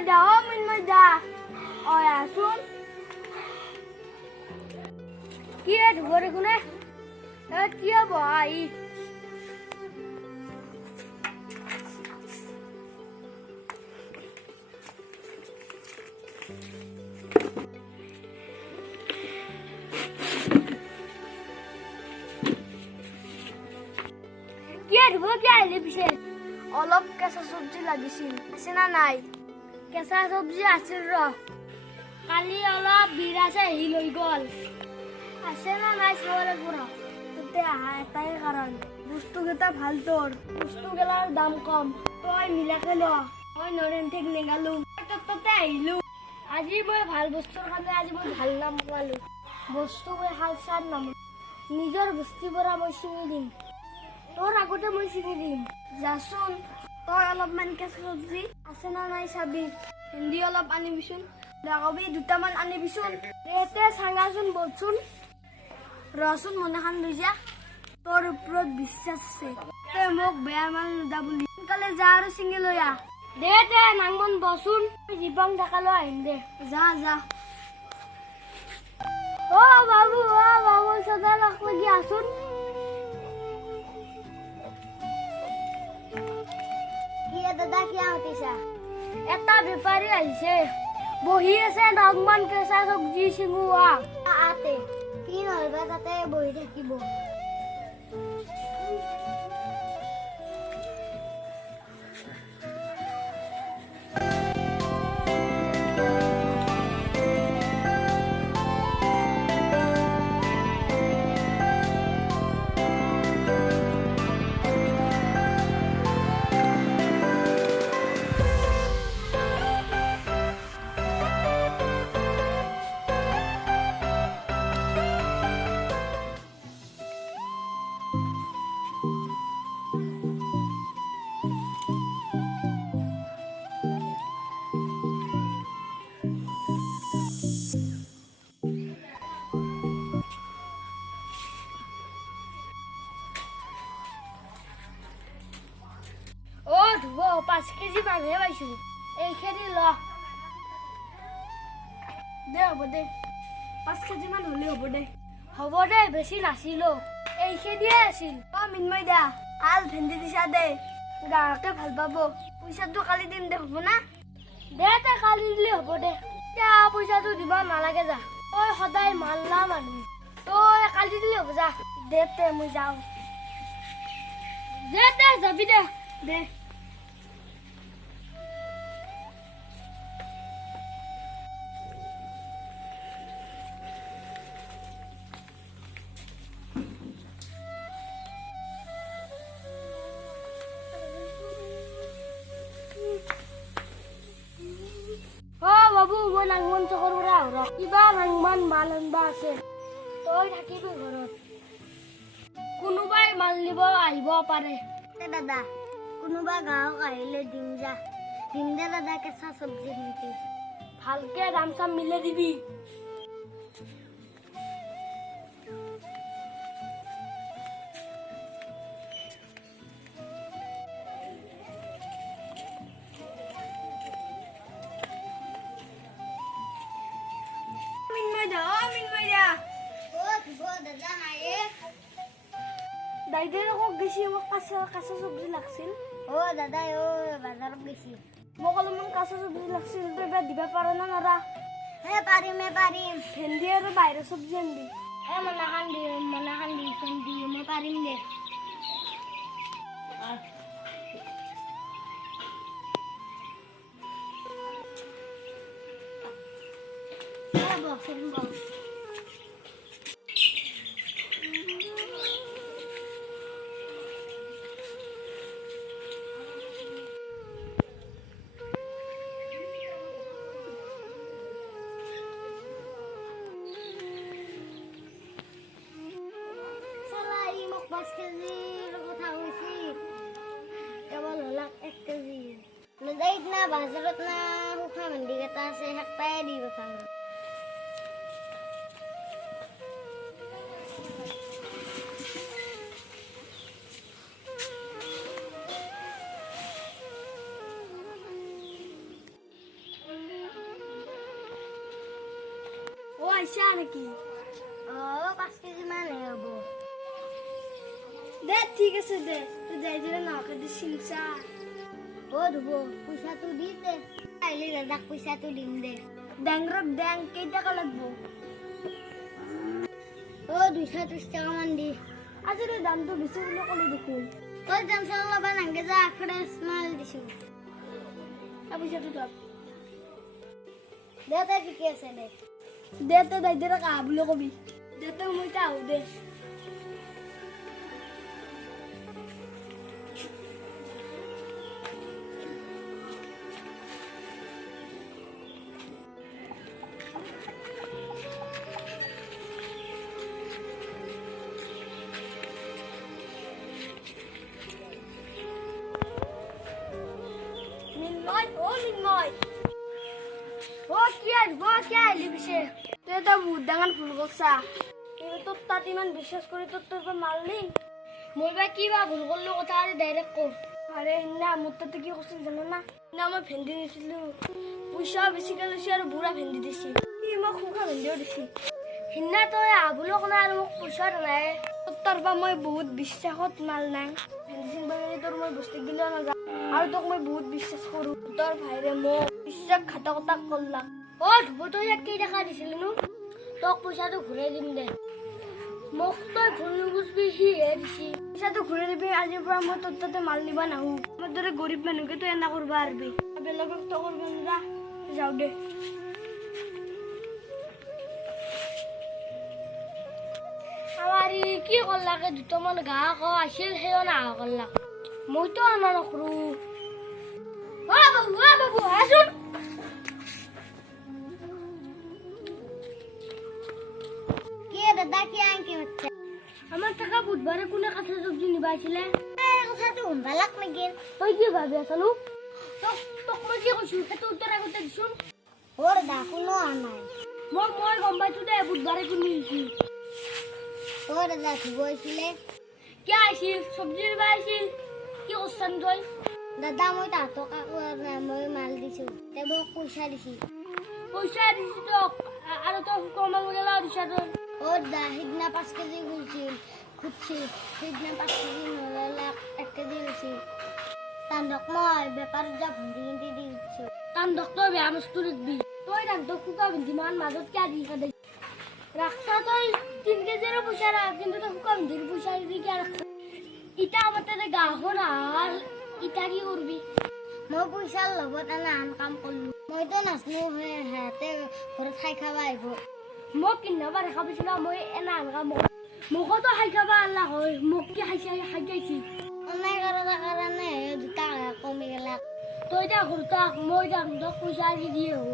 মিনময় দা অয় আসুন কি ধরে গুনে কি হবো আই অলপ কেঁচা চব্জি লাগিছিল আছে না নাই কেঁচা চব্জি আছিল কালি অলপ বিৰাছে আহি লৈ গল আছে না নাই চাব লাগিব তাতে আহা এটাই কাৰণ বস্তুকেইটা ভাল তোৰ বস্তুগেলাৰ দাম কম তই মিলাকে ল মই নৰেন ঠিক নেগালো তাতে আহিলো আজি মই ভাল বস্তুৰ কাৰণে আজি মই ভাল নাম পালো বস্তু মই হাল চাল নাম নিজৰ বস্তিৰ পৰা মই চিঙি দিম তোৰ আগতে মই চিঙি দিম যাচোন তই অলপমান কেঁচা চব্জি আছে না নাই চাবি হিন্দী অলপ আনিবিচোন লাগাবি দুটামান আনিবিচোন ইয়াতে চাঙাচোন বলচোন ৰচোন মনাখান লৈ যা তোৰ ওপৰত বিশ্বাস আছে তই মোক বেয়া মাল নিদা বুলি সোনকালে যা আৰু চিঙি লৈ আহ দে নাংমন বচোন জীৱন দেখালৈ আহিম দে যা যা অ বাবু সদা লাগি আছোন দাদা কিয় মাতিছা এটা বেপাৰী আহিছে বহি আছে নগমান কেঁচা চব্জি চিঙুৱা আতে কি নহ'বা তাতে বহি থাকিব ধুব 5 কেজি মানহে পাইছো এইখিনি ল দে হ'ব দে 5 কেজি মান হলে হ'ব দে বেছি নাছিলো এইখিনিয়ে আছিল মিনময় দা আল ভেন্দি দিছা দে গ্ৰাহকে ভাল পাব পইচাটো কালি দিম দে হ'ব না দে কালি দিলে হ'ব দে এতিয়া পইচাটো দিব নালাগে যা তই সদায় মাল্লা মানুহ তই কালি দিলে হ'ব যা দে মই যাওঁ দে যাবি দে বাবু মই নাংমন চকৰ পৰা আহৰ কিবা নাংমান মাল আনবা আছে তই থাকিবি ঘৰত কোনোবাই মাল নিব আহিব পাৰে দাদা কোনোবা গাঁৱক আহিলে দিম দে দাদা কেঁচা চব্জি নেকি ভালকে দাম চাম মিলে দিবি দাইদেৰ আকৌ বেছি মোক কাঁচা চব্জি লাগছিল দাদা বাজাৰত গৈছিল মোক অলপমান কাঁচা চব্জি লাগছিল তই এবাৰ দিবা পাৰ না নৰা পাৰিম ভেন্দি আৰু বাহিৰৰ চব্জি আনবি মনাখান দি মই পাৰিম দে বাজাৰত না শুখা ভেন্দি কেইটা আছে সেকটাই দি পঠাম আইছা নেকি? 5 কেজি মানে হ'ব। দে ঠিক আছে দে, তুই যাই যাই নাকে দি চিমচা। ধুব পইচাটো দি দে, আহিলে দাদাক পইচাটো দিম দে। ডেংৰক ডেং কেইটকা লাগব? 230 টকা মান দি। আজি তই দামটো বেছি বুলি ক'লি দেখোন। তই দাম চাম ল'ব নালাগে যা, ফ্ৰেছ মাল দিছোঁ। পইচাটো তই দে তই ঠিকে আছে দে। দে তই দাইদেৰক আহ বুলি কবি। দে তই মই এতিয়া আহোঁ দে। মিন্ময় কি আহিলি পিছে? তই এটা বহুত ডাঙৰ ভুল কৰছা। তোৰ তাত ইমান বিশ্বাস কৰি তোৰ পৰা মাৰলি। মই বা কি বা ভুল কৰিলো কথা আৰু ডাইৰেক্ট কওঁ। আৰে সিদিনা মোৰ তাতে কি কৈছিল জানো না? সিদিনা মই ভেন্দি দিছিলোঁ, পইচা বেছিকৈ লৈছে আৰু বুঢ়া ভেন্দি দিছিল। সি মোক শুকান ভেন্দিও দিছিল। সিদিনা তই আহবলৈ কোনে আৰু মোক পইচা নাই। তোৰ পৰা মই বহুত বিশ্বাসত মাল নাই। ভেন্দি চিনিব গ'লে তোৰ মই বস্তু গিলেও নাযাওঁ আৰু তোক মই বহুত বিশ্বাস কৰোঁ। তোৰ ভাইৰে মোক বিশ্বাসঘাতকতা কৰলাক। ধুব তই ইয়াক কেইটকা দিছিলি নো? তোক পইচাটো ঘূৰাই দিম দে। মোক তই ভুল নুবুজবি, সিহে দিছি। পইচাটো ঘূৰাই দিবি, আজিৰ পৰা মই তোৰ তাতে মাল নিব নাহোঁ। মোৰ দৰে গৰীব মানুহকে তই এনে কৰিব পাৰিবি। বেলেগক তই কৰিব নিবা যাওঁ দে। আমাৰ কি কৰলাকে দুটামান গ্ৰাহক আছিল, সেইও নাহা কৰলাক। মইতো আনা নকৰোঁ। বাবু আছোন। দাদা কি আনকি হচ্ছে? আমার টাকা বুধবারে কোনে কাঁচা সবজি নিবা আইছিলে? কথাটো শুনবালাক নেকি? তই কি ভাবি আছানো? তোক মই কি কৈছো সেইটো উত্তৰ আগতে দিছোন। দাদা কোনো অহা নাই। মই গম পাইছো দে বুধবাৰে কোনে আহিছিল। দাদা ধুব আহিছিলে। কি আহিছিল? চব্জি নিবা আহিছিল। কি কৰছান তই? দাদা মই তাহাঁতক কাকো নাই, মই মাল দিছো। মোক পইচা দিছি। পইচা দিছি তোক আৰু তই কমাব গেলা দিছা তই। দাদা সিদিনা 5 কেজি খুঁজছিল, সিদিনা 5 কেজি নললে 1 কেজি লৈছিল। তান্দক মই বেপাৰত যা ভেন্দি কিনি দি দিছো। তান্দক তই বেয়া বস্তু নিদিবি। তই তান্দক শুকা ভেন্দি মান মাজত কিয় দি খাই ৰাখছা? তই 3 কেজিৰো পইচা ৰাখ, কিন্তু তই শুকা ভেন্দিৰ পইচা দি কিয় ৰাখছা? ইটা আমাৰ তাতে গাঁওখন আহাৰ ইটা কি কৰবি? মই পইচাৰ লগত এনে আন কাম কৰিলো। মইতো নাচনো, সিহঁতে ঘৰত খাই খাব আহিব। মোক কিনাবা দেখা পাইছিলা, মই এনে আন কাম মোকতো খাই খাবা আল্লাহ হয়। মোক কি খাইছি অন্যায় কৰাৰ কাৰণে 2 টাকা কমি গেলাক। তই এতিয়া ঘৰত মই পইচা দি দিয়ে হ'ব।